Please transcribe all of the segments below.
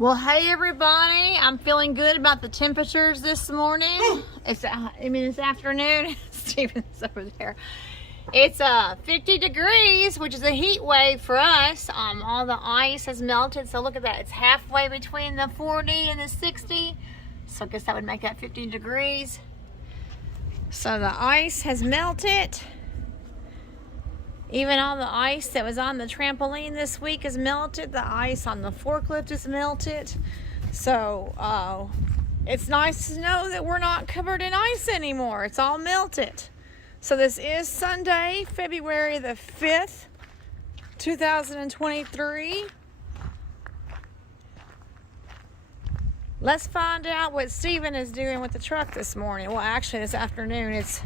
Well, hey everybody, I'm feeling good about the temperatures this morning. It's afternoon. Steven's over there. It's 50 degrees, which is a heat wave for us. All the ice has melted, so look at that. It's halfway between the 40 and the 60. So I guess that would make that 50 degrees. So the ice has melted. Even all the ice that was on the trampoline this week is melted. The ice on the forklift is melted. So it's nice to know that we're not covered in ice anymore. It's all melted. So this is Sunday, February the 5th, 2023. Let's find out what Steven is doing with the truck this morning. Well, actually this afternoon. It's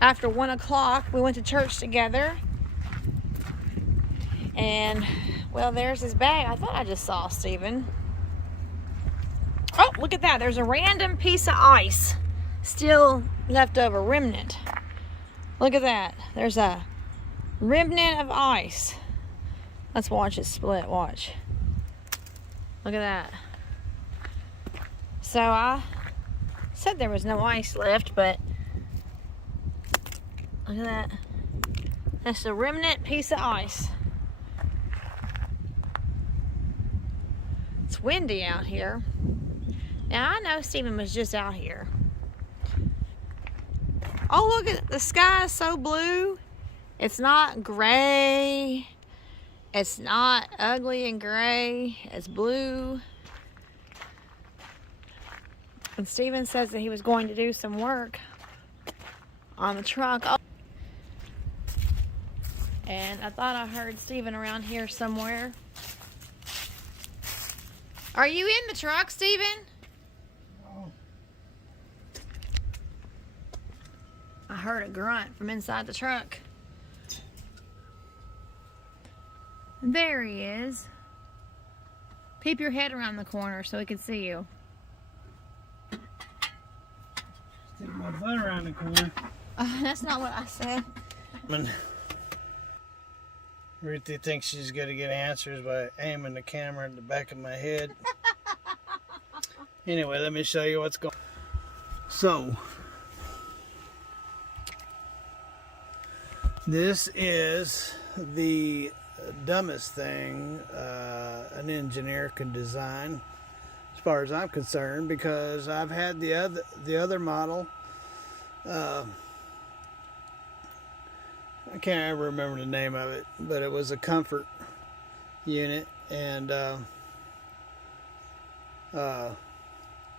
after 1 o'clock. We went to church together. And, well, there's his bag. I thought I just saw Steven. Oh, look at that. There's a random piece of ice still left over, remnant. Look at that. There's a remnant of ice. Let's watch it split. Watch. Look at that. So I said there was no ice left, but look at that. That's a remnant piece of ice. It's windy out here. Now I know Steven was just out here. Oh, look at the sky is so blue. It's not gray. It's not ugly and gray. It's blue. And Steven says that he was going to do some work on the truck. Oh. And I thought I heard Steven around here somewhere. Are you in the truck, Steven? No. I heard a grunt from inside the truck. There he is. Peep your head around the corner so he can see you. Stick my butt around the corner. That's not what I said. Ruthie thinks she's going to get answers by aiming the camera at the back of my head. Anyway, let me show you what's going on. So, this is the dumbest thing an engineer can design, as far as I'm concerned, because I've had the other model. I can't ever remember the name of it, but it was a comfort unit, and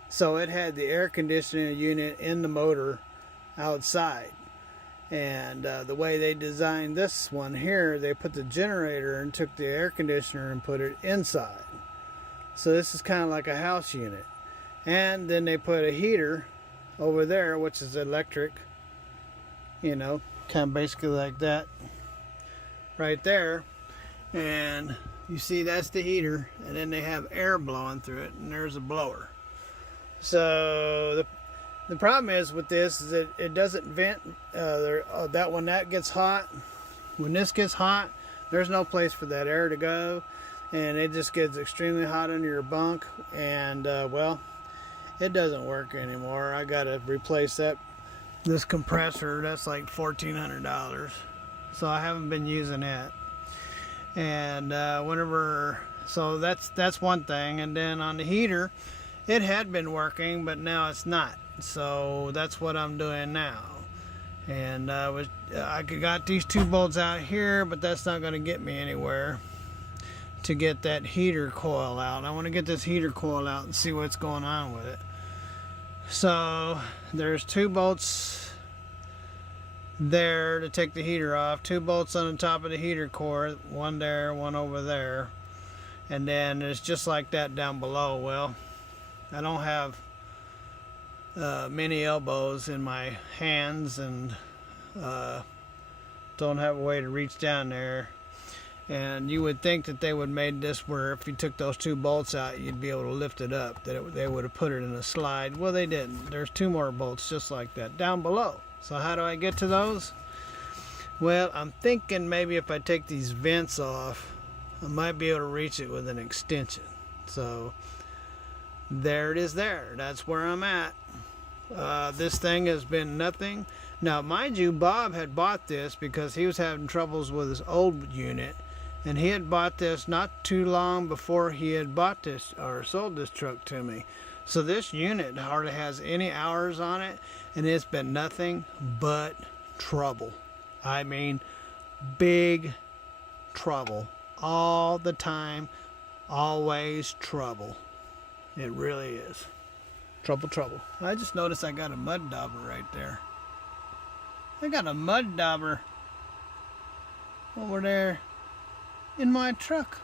so it had the air conditioning unit in the motor outside, and the way they designed this one here, they put the generator and took the air conditioner and put it inside. So this is kind of like a house unit, and then they put a heater over there, which is electric, you know, kind of basically like that right there, and you see that's the heater, and then they have air blowing through it, and there's a blower. So the problem is with this is that it doesn't vent. That when that gets hot, when this gets hot, there's no place for that air to go, and it just gets extremely hot under your bunk, and well, it doesn't work anymore. I gotta replace this compressor. That's like $1,400, so I haven't been using it. And so that's one thing. And then on the heater, it had been working, but now it's not. So that's what I'm doing now. And I got these 2 bolts out here, but that's not going to get me anywhere to get that heater coil out. I want to get this heater coil out and see what's going on with it. So there's 2 bolts there to take the heater off, 2 bolts on the top of the heater core, one there, one over there, and then it's just like that down below. Well, I don't have many elbows in my hands, and don't have a way to reach down there. And you would think that they would made this where if you took those 2 bolts out, you'd be able to lift it up, that they would have put it in a slide. Well, they didn't. There's 2 more bolts just like that down below. So how do I get to those? Well, I'm thinking maybe if I take these vents off, I might be able to reach it with an extension. So there it is there. That's where I'm at. This thing has been nothing. Now, mind you, Bob had bought this because he was having troubles with his old unit. And he had bought this not too long before he had bought this or sold this truck to me. So this unit hardly has any hours on it. And it's been nothing but trouble. I mean, big trouble. All the time. Always trouble. It really is. Trouble, trouble. I just noticed I got a mud dauber right there. I got a mud dauber over there in my truck.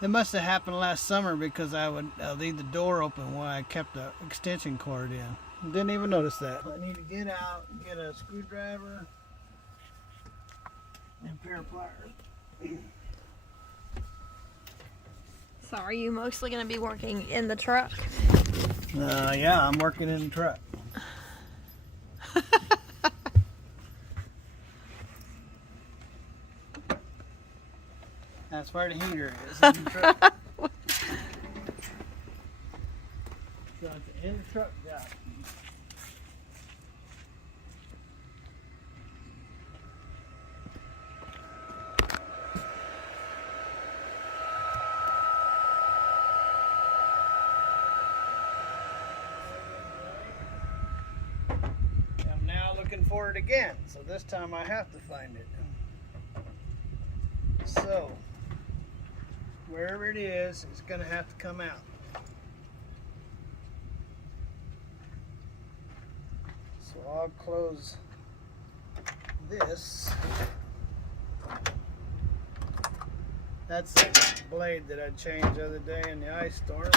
It must have happened last summer because I would leave the door open while I kept the extension cord in. Didn't even notice that. I need to get out and get a screwdriver and a pair of pliers. So are you mostly going to be working in the truck? Yeah, I'm working in the truck. That's where the heater is, in the truck. So it's in the truck job. I'm now looking for it again, so this time I have to find it. So, wherever it is, it's going to have to come out. So I'll close this. That's the blade that I changed the other day in the ice storm.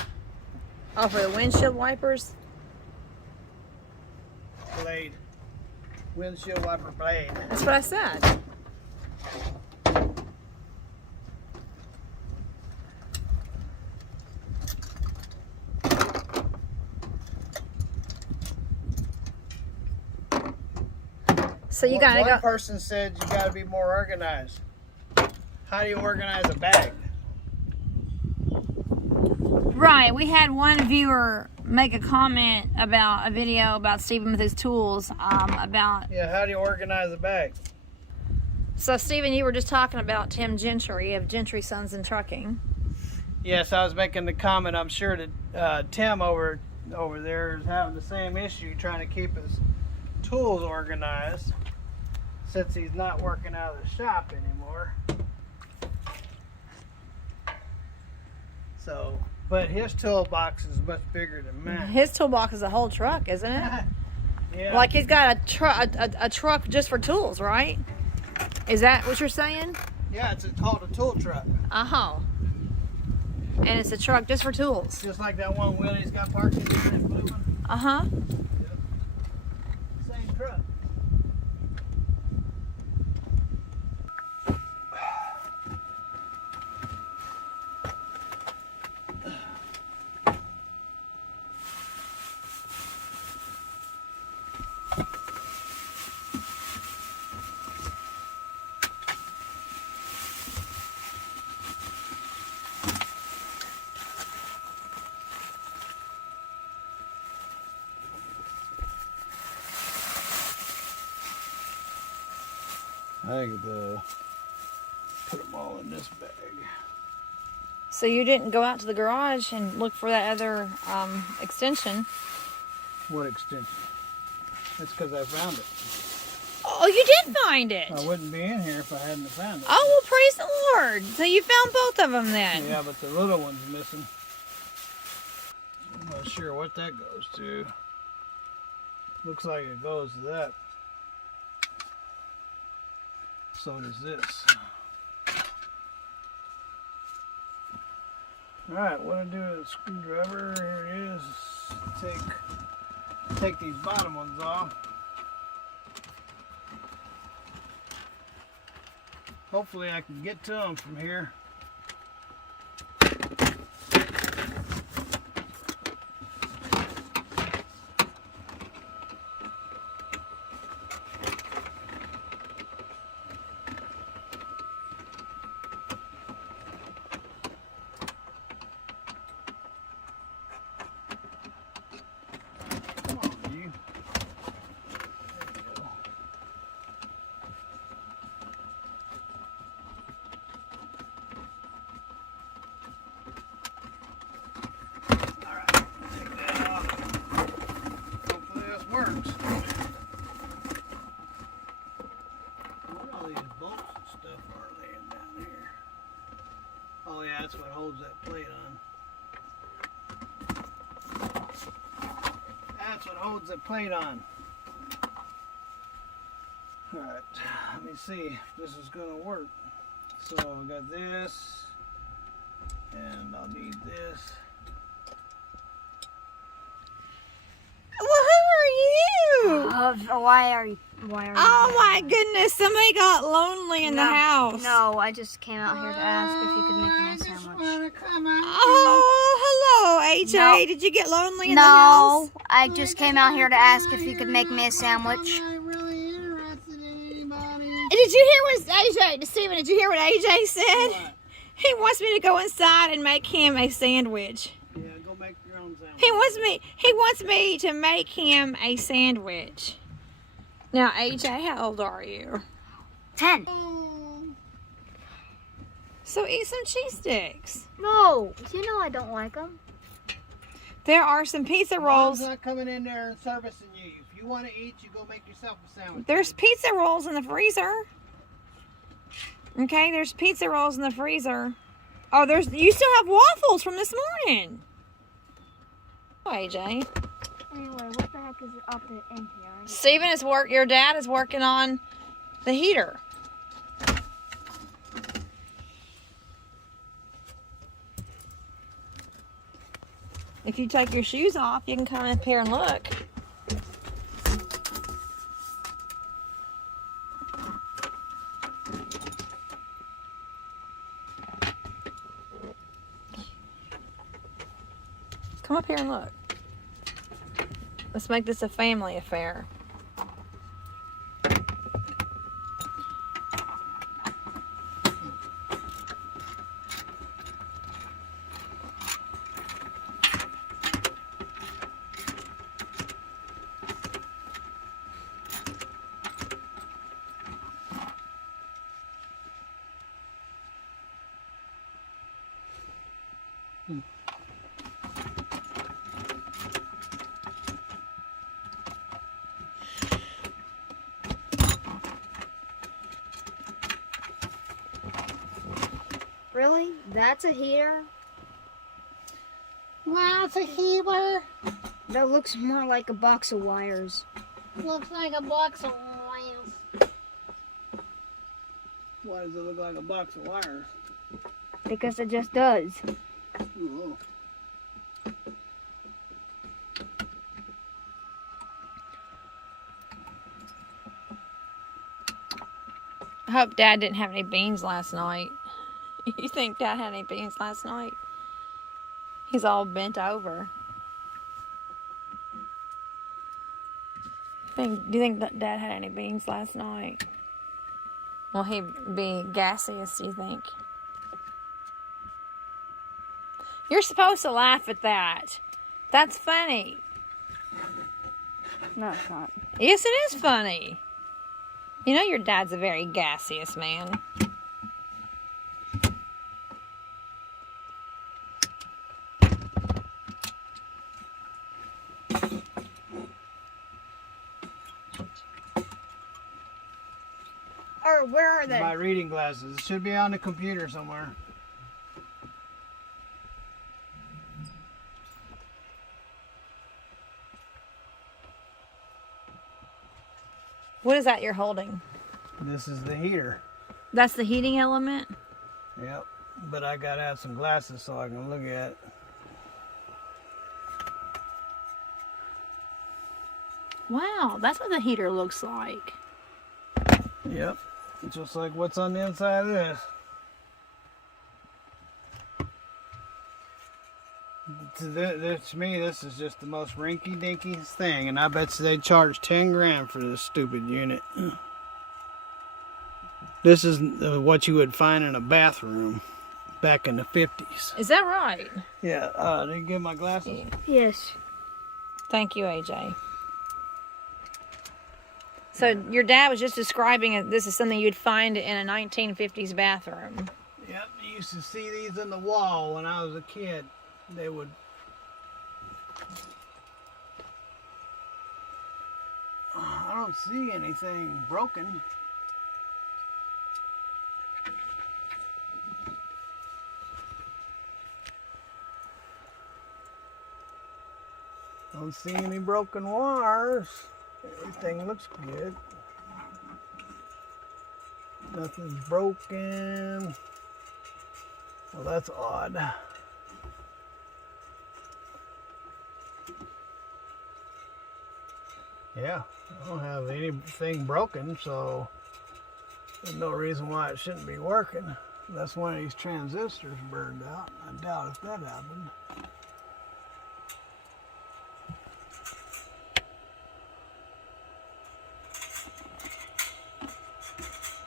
Oh, for the windshield wipers? Blade. Windshield wiper blade. That's what I said. So you gotta go. One person said you gotta be more organized. How do you organize a bag? Right, we had one viewer make a comment about a video about Stephen with his tools. Yeah, how do you organize a bag? So Stephen, you were just talking about Tim Gentry of Gentry Sons in Trucking. Yes, I was making the comment. I'm sure that Tim over there is having the same issue, trying to keep his tools organized, since he's not working out of the shop anymore. So, but his toolbox is much bigger than mine. His toolbox is a whole truck, isn't it? Yeah. Like he's got a truck just for tools, right? Is that what you're saying? Yeah, it's called a tool truck. Uh-huh. And it's a truck just for tools. Just like that one Willie's got parked in there, that blue one. Uh-huh. Yep. Same truck. I could put them all in this bag. So you didn't go out to the garage and look for that other extension? What extension? That's because I found it. Oh, you did find it. I wouldn't be in here if I hadn't found it. Oh, well, praise the Lord. So you found both of them then. Yeah, but the little one's missing. I'm not sure what that goes to. Looks like it goes to that. So does this. Alright, what I do with a screwdriver, here it is. Take these bottom ones off. Hopefully I can get to them from here. works. What all these bolts and stuff are laying down here? Oh yeah, that's what holds that plate on. That's what holds that plate on. Alright, let me see if this is going to work. So we got this, and I'll need this. Well, who are you? Why are you? Oh my goodness! Somebody got lonely in the house. No, I just came out here to ask if you could make me a sandwich. Oh, hello, AJ. No. Did you get lonely in the house? No, I just came out here to ask if you could make me a sandwich. Did you hear what AJ, Steven? Did you hear what AJ said? What? He wants me to go inside and make him a sandwich. Yeah, go make your own sandwich. He wants me to make him a sandwich. Now, AJ, how old are you? 10. So eat some cheese sticks. No, you know I don't like them. There are some pizza rolls. Mom's not coming in there and servicing you. If you want to eat, you go make yourself a sandwich. There's pizza rolls in the freezer. Okay, there's pizza rolls in the freezer. Oh, you still have waffles from this morning. Oh, AJ. Anyway, what the heck is up in here? Steven your dad is working on the heater. If you take your shoes off, you can come up here and look. Come up here and look. Let's make this a family affair. Really? That's a heater? That's a heater. That looks more like a box of wires. Looks like a box of wires. Why does it look like a box of wires? Because it just does. Ooh. I hope Dad didn't have any beans last night. You think Dad had any beans last night? He's all bent over. Do you think that Dad had any beans last night? Will he be gaseous, do you think? You're supposed to laugh at that. That's funny. No, it's not. Yes, it is funny. You know your dad's a very gaseous man. Or where are they? My reading glasses. It should be on the computer somewhere. What is that you're holding? This is the heater. That's the heating element? Yep. But I gotta have some glasses so I can look at it. Wow, that's what the heater looks like. Yep. Just like what's on the inside of this. To me, this is just the most rinky-dinkiest thing, and I bet you they charge 10 grand for this stupid unit. This is what you would find in a bathroom back in the 50s. Is that right? Yeah, did you get my glasses? Yes. Thank you, AJ. So your dad was just describing it. This is something you'd find in a 1950s bathroom. Yep, you used to see these in the wall when I was a kid. They would... don't see anything broken. Don't see any broken wires. Everything looks good. Nothing's broken. Well, that's odd. Yeah, I don't have anything broken, so there's no reason why it shouldn't be working. Unless one of these transistors burned out. I doubt if that happened.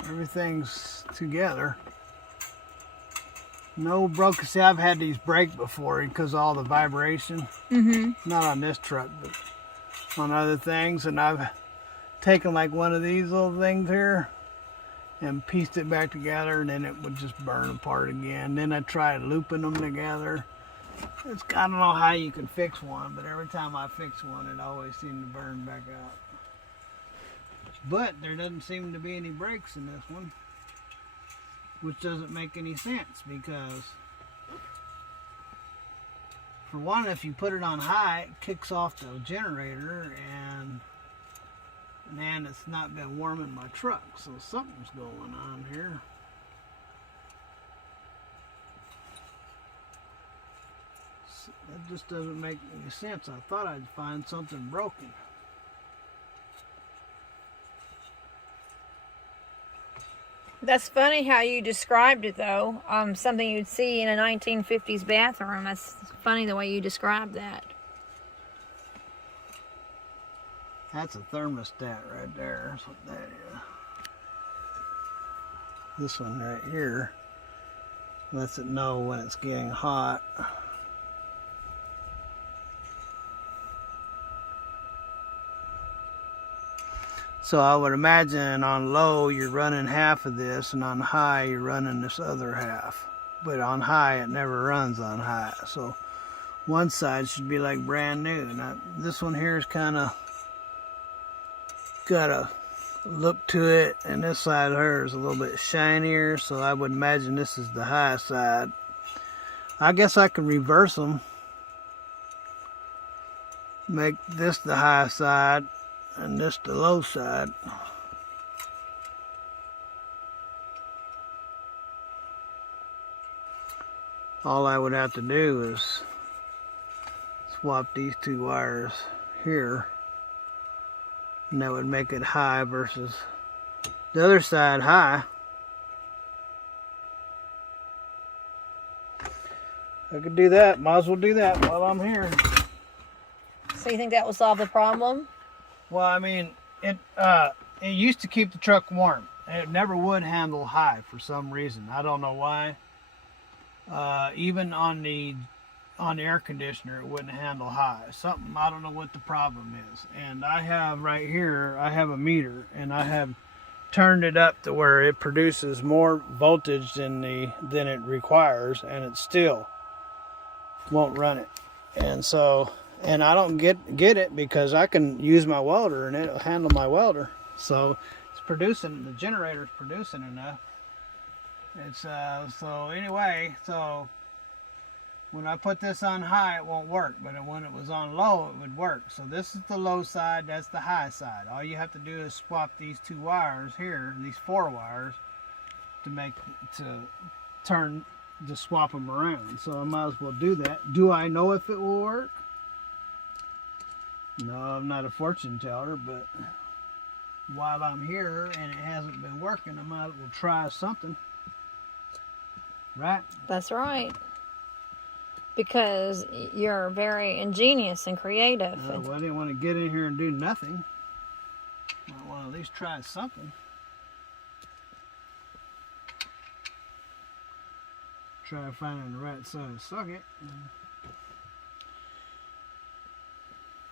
Everything's together. No broken. See, I've had these break before because of all the vibration. Not on this truck, but on other things. And I've taken like one of these little things here and pieced it back together, and then it would just burn apart again. Then I tried looping them together. I don't know how you can fix one, but every time I fix one, it always seemed to burn back out. But there doesn't seem to be any breaks in this one, which doesn't make any sense because, for one, if you put it on high, it kicks off the generator, and man, it's not been warming my truck, so something's going on here. That just doesn't make any sense. I thought I'd find something broken. That's funny how you described it, though. Something you'd see in a 1950s bathroom. That's funny the way you described that. That's a thermostat right there. That's what that is. This one right here lets it know when it's getting hot. So I would imagine on low you're running half of this, and on high you're running this other half. But on high it never runs on high. So one side should be like brand new. Now this one here is kind of got a look to it, and this side of her is a little bit shinier. So I would imagine this is the high side. I guess I could reverse them. Make this the high side and this the low side. All I would have to do is swap these two wires here, and that would make it high versus the other side high. I could do that. Might as well do that while I'm here. So you think that will solve the problem? Well, I mean, it used to keep the truck warm. It never would handle high for some reason. I don't know why. Even on the air conditioner, it wouldn't handle high. Something, I don't know what the problem is. And I have right here, I have a meter, and I have turned it up to where it produces more voltage than it requires, and it still won't run it. And so, and I don't get it because I can use my welder and it'll handle my welder. So it's producing, the generator's producing enough. It's so anyway, so when I put this on high, it won't work, but when it was on low, it would work. So this is the low side, that's the high side. All you have to do is swap these two wires here, these 4 wires, to swap them around. So I might as well do that. Do I know if it will work? No, I'm not a fortune teller, but while I'm here and it hasn't been working, I might as well try something. Right? That's right. Because you're very ingenious and creative. Well, I didn't want to get in here and do nothing. I want to at least try something. Try finding the right side socket.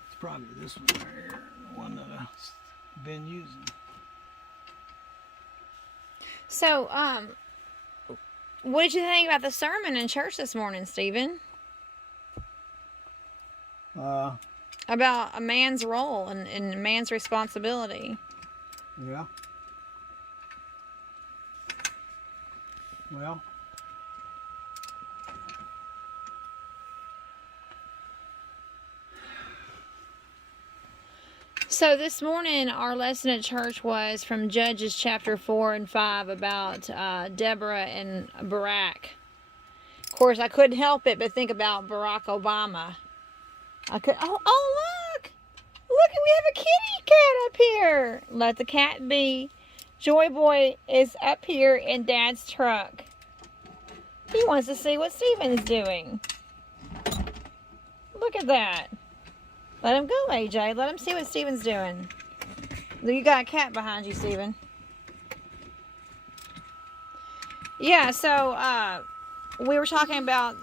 It's probably this one right here, the one that I've been using. So, what did you think about the sermon in church this morning, Stephen? about a man's role and a man's responsibility. Yeah. Well. So this morning, our lesson at church was from Judges chapter 4 and 5 about Deborah and Barak. Of course, I couldn't help it but think about Barack Obama. Oh, look! Look, we have a kitty cat up here. Let the cat be. Joy Boy is up here in Dad's truck. He wants to see what Steven's doing. Look at that. Let him go, AJ. Let him see what Steven's doing. You got a cat behind you, Steven. Yeah, so we were talking about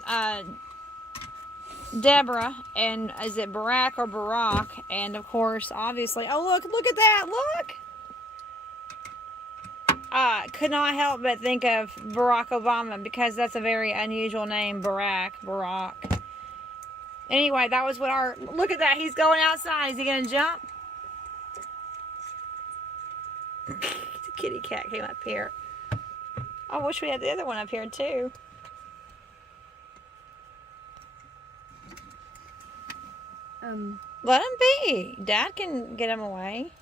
Deborah, and is it Barack or Barack? And of course, obviously, oh look at that, look! Could not help but think of Barack Obama because that's a very unusual name, Barack. Anyway, that was what look at that, he's going outside. Is he gonna jump? The kitty cat came up here. I wish we had the other one up here too. Let him be. Dad can get him away.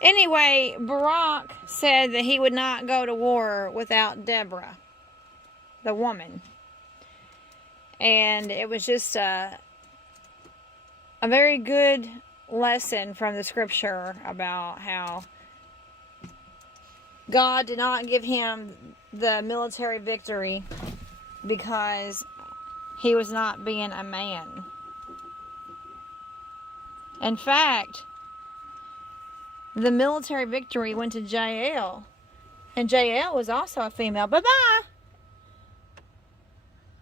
Anyway, Barack said that he would not go to war without Deborah, the woman. And it was just a very good lesson from the scripture about how God did not give him the military victory because he was not being a man. In fact, the military victory went to Jael. And Jael was also a female. Bye-bye.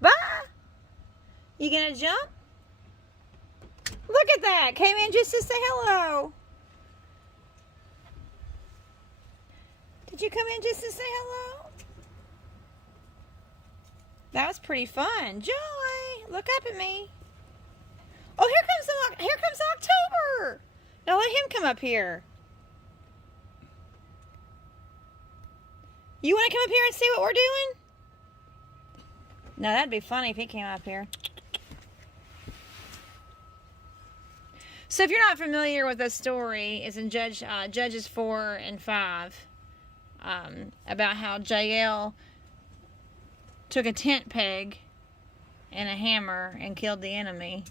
Bye. You gonna jump? Look at that. Came in just to say hello. Did you come in just to say hello? That was pretty fun. Joy, look up at me. Oh, here comes October. Now let him come up here. You want to come up here and see what we're doing? No, that'd be funny if he came up here. So if you're not familiar with this story, it's in Judges 4 and 5 about how Jael took a tent peg and a hammer and killed the enemy.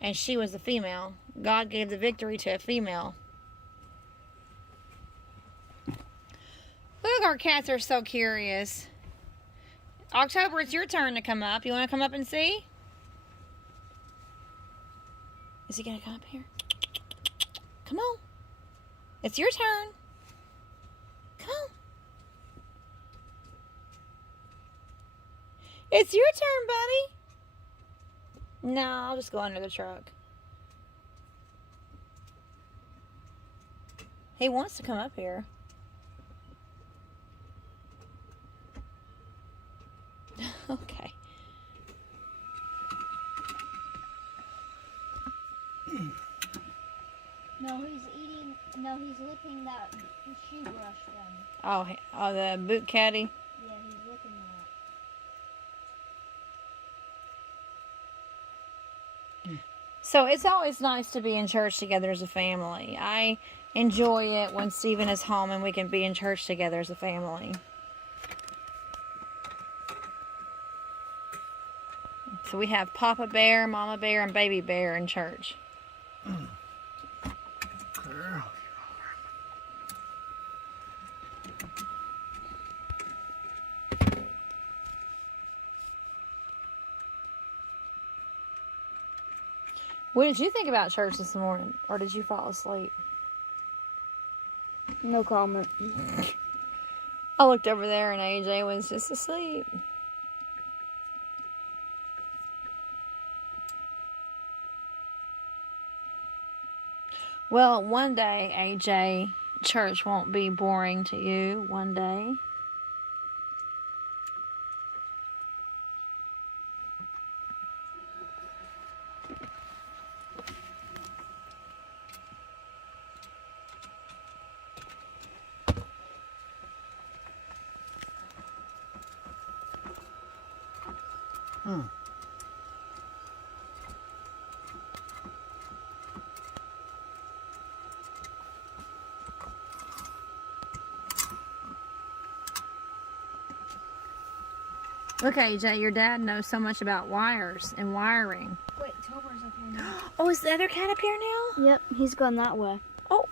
And she was the female. God gave the victory to a female. Look, our cats are so curious. October, it's your turn to come up. You want to come up and see? Is he going to come up here? Come on. It's your turn. Come on. It's your turn, buddy. No, I'll just go under the truck. He wants to come up here. Okay. No, he's licking that shoe brush thing. Oh, the boot caddy. Yeah, he's licking that. So it's always nice to be in church together as a family. I enjoy it when Stephen is home and we can be in church together as a family. So we have Papa Bear, Mama Bear, and Baby Bear in church. What did you think about church this morning? Or did you fall asleep? No comment. I looked over there and AJ was just asleep. Well, one day, AJ, church won't be boring to you. One day. Look, AJ, your dad knows so much about wires and wiring. Wait, Tober's up here now. Oh, is the other cat up here now? Yep, he's gone that way. Oh.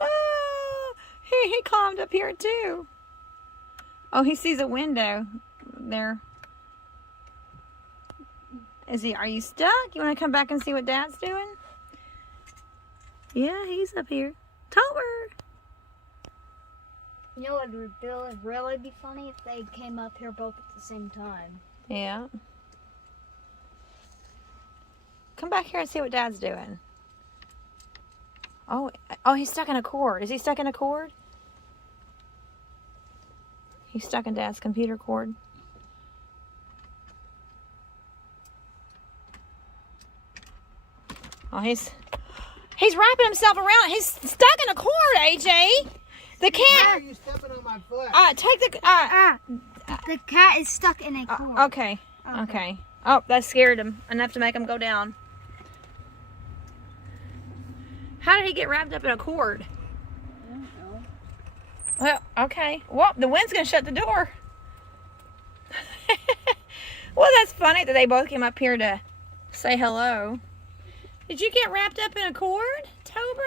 Oh, he climbed up here too. Oh, he sees a window there. Are you stuck? You want to come back and see what Dad's doing? Yeah, he's up here. Tober! You know what would really be funny if they came up here both at the same time. Yeah. Come back here and see what Dad's doing. Oh, he's stuck in a cord. Is he stuck in a cord? He's stuck in Dad's computer cord. Oh, he's wrapping himself around. He's stuck in a cord, AJ. The cat. Why are you stepping on my foot? Take the. The cat is stuck in a cord. Okay. Oh, that scared him enough to make him go down. How did he get wrapped up in a cord? I don't know. Well, okay. Well, the wind's gonna shut the door. Well, that's funny that they both came up here to say hello. Did you get wrapped up in a cord, Tober?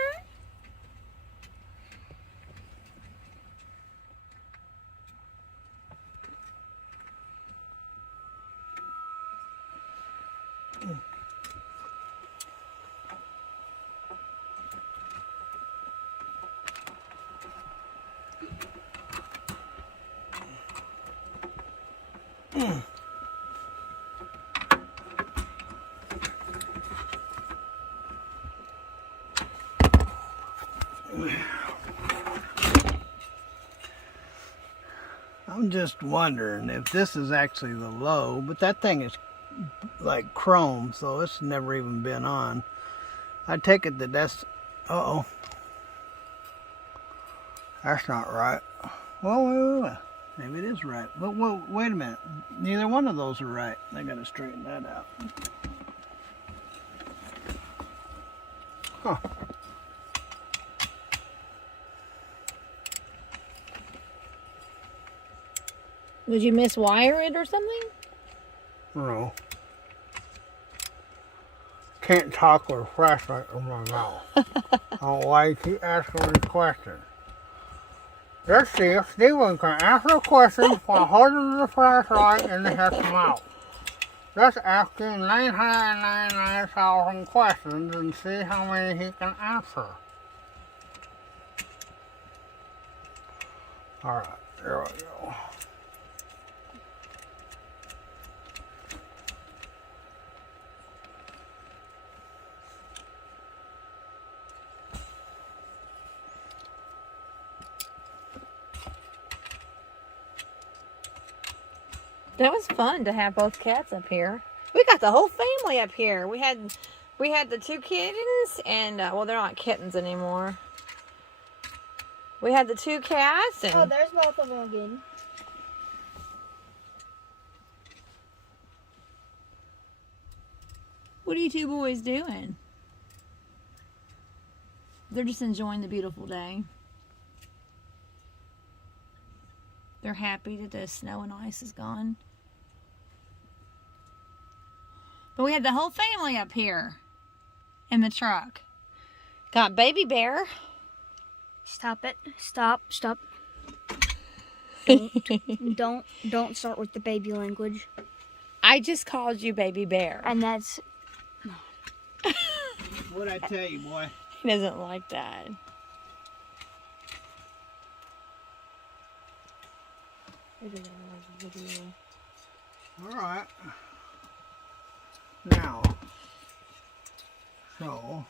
I'm just wondering if this is actually the low, but that thing is like chrome, so it's never even been on. I take it that that's, uh-oh. That's not right. Well, wait. Maybe it is right. But wait a minute. Neither one of those are right. I gotta straighten that out. Huh. Did you miswire it or something? No. Can't talk with a flashlight in my mouth. I don't know why you keep asking me questions. Let's see if Steven can answer questions while holding the flashlight in his mouth. Let's ask him 999,000 questions and see how many he can answer. Alright, there we go. That was fun to have both cats up here. We got the whole family up here. We had the two kittens and well, they're not kittens anymore. We had the two cats and Oh, there's both of them again. what are you two boys doing? They're just enjoying the beautiful day. They're happy that the snow and ice is gone. But we had the whole family up here in the truck. Got baby bear. Stop it. Stop. Don't start with the baby language. I just called you baby bear. And that's What'd I tell you, boy? He doesn't like that. Alright. Now, so,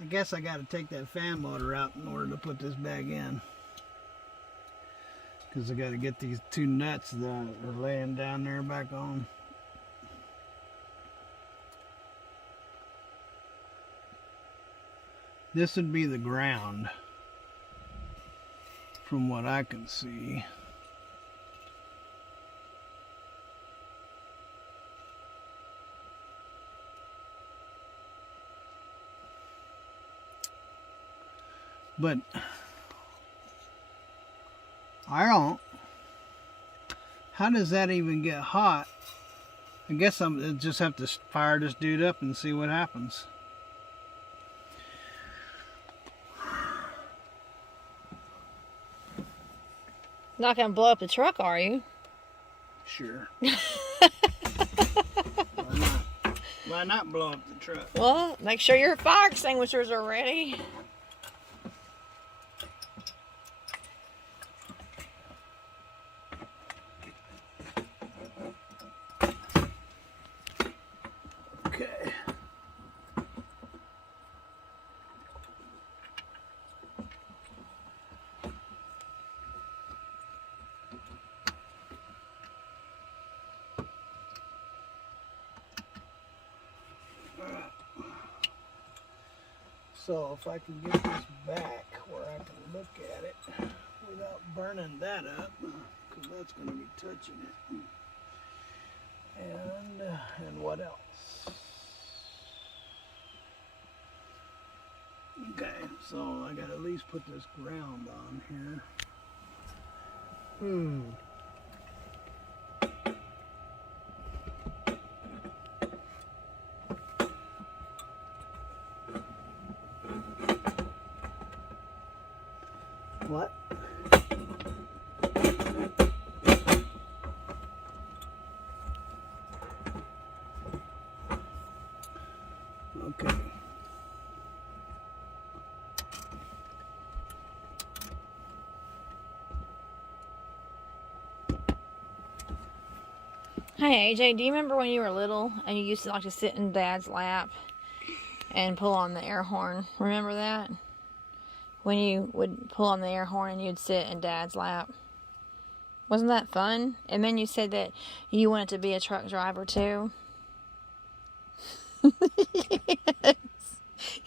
I guess I gotta take that fan motor out in order to put this bag in. Because I gotta get these two nuts that are laying down there back on. This would be the ground, from what I can see. But I don't. How does that even get hot? I guess I'll just have to fire this dude up and see what happens. Not gonna blow up the truck, are you? Sure. Why not blow up the truck? Well, make sure your fire extinguishers are ready. Okay. So if I can get this back where I can look at it without burning that up, because that's going to be touching it. And what else? Okay, so I got to at least put this ground on here. What? Okay. Hey AJ, do you remember when you were little and you used to like to sit in Dad's lap and pull on the air horn? Remember that? When you would pull on the air horn and you'd sit in Dad's lap. Wasn't that fun? And then you said that you wanted to be a truck driver too. Yes.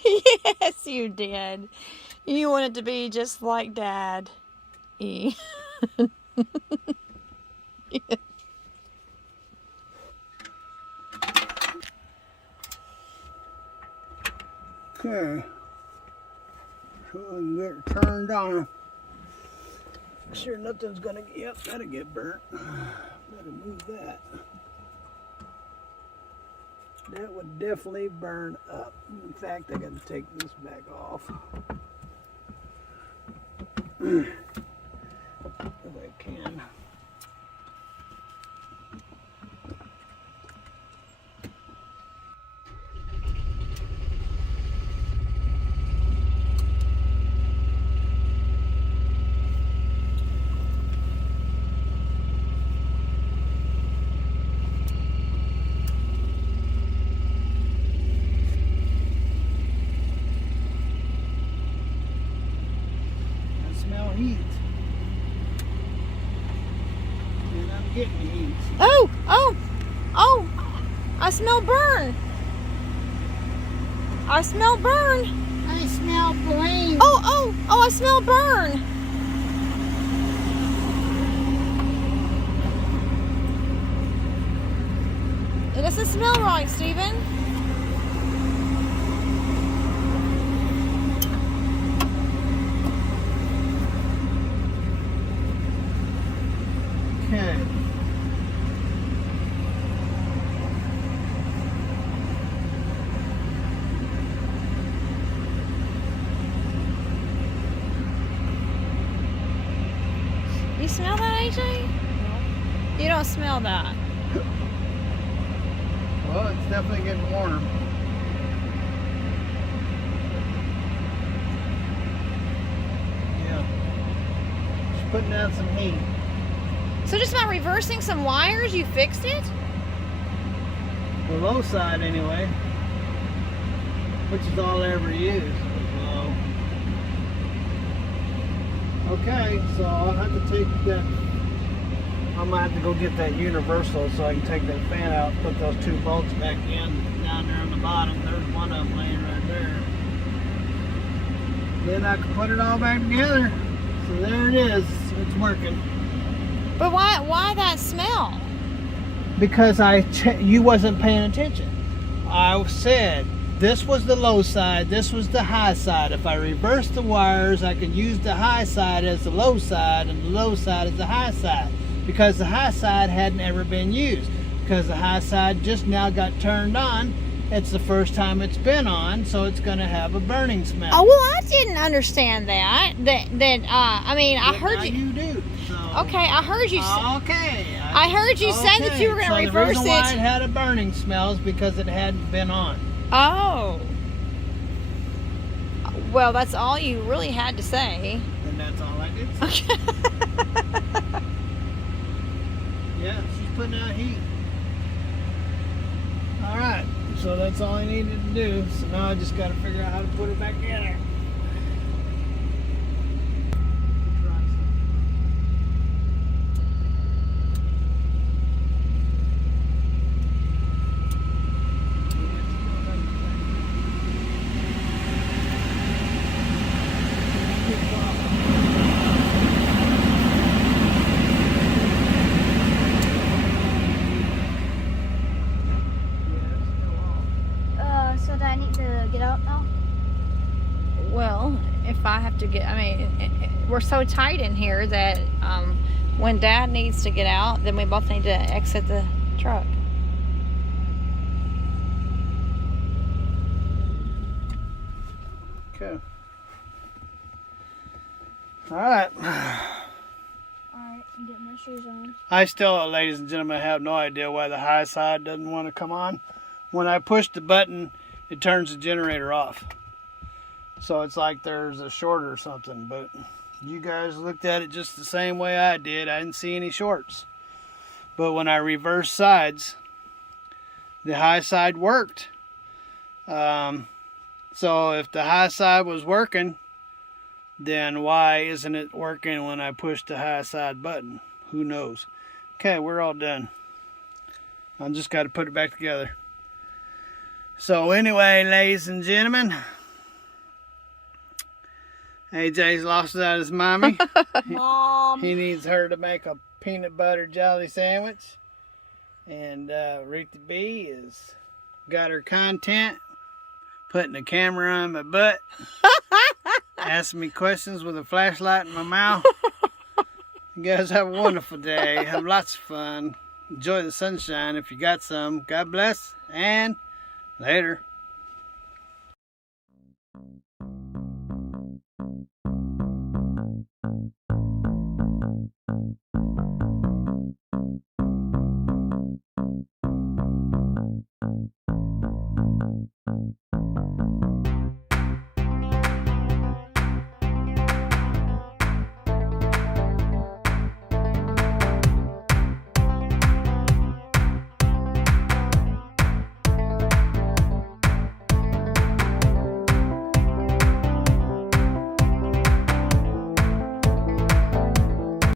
Yes, you did. You wanted to be just like Dad. Yes. Okay. So I can get it turned on. Make sure nothing's gonna get, yep, that'll get burnt. Better move that. That would definitely burn up. In fact, I gotta take this back off. If I can. Heat. And I'm getting heat. Oh, oh, oh, I smell burn. I smell burn. I smell flame. Oh, oh, oh, I smell burn. It doesn't smell right, Stephen. Okay. You smell that, AJ? No. You don't smell that. Well, it's definitely getting warmer. Yeah. Just putting out some heat. So just by reversing some wires, you fixed it? The low side anyway, which is all I ever use, was low. Okay, so I'll have to take that, I might have to go get that universal so I can take that fan out, put those two bolts back in, down there on the bottom. There's one of them laying right there. Then I can put it all back together. So there it is, it's working. But why that smell? Because you wasn't paying attention. I said this was the low side, this was the high side. If I reverse the wires, I could use the high side as the low side and the low side as the high side, because the high side hadn't ever been used, because the high side just now got turned on. It's the first time it's been on, so it's going to have a burning smell. Oh, well, I didn't understand that. I mean, I heard Now you. you do. So. Okay, I heard you. Okay. I heard you say that you were going to reverse the reason why it. it had a burning smell is because it hadn't been on. Oh. Well, that's all you really had to say. And that's all I did say. Yeah, she's putting out heat. All right, so that's all I needed to do. So now I just got to figure out how to put it back together. So do I need to get out now? Well, if I have to get, I mean, we're so tight in here that when Dad needs to get out, then we both need to exit the truck. Okay. All right. Alright, I'm getting my shoes on. I still, ladies and gentlemen, have no idea why the high side doesn't want to come on. When I push the button, it turns the generator off. So it's like there's a short or something, but you guys looked at it just the same way I did. I didn't see any shorts. But when I reversed sides, the high side worked. So if the high side was working, then why isn't it working when I push the high side button? Who knows? Okay, we're all done. I just got to put it back together. So anyway, ladies and gentlemen, AJ's lost it out his mommy. Mom. He needs her to make a peanut butter jelly sandwich. And Rita B has got her content, putting the camera on my butt, asking me questions with a flashlight in my mouth. You guys have a wonderful day. Have lots of fun. Enjoy the sunshine if you got some. God bless, and later.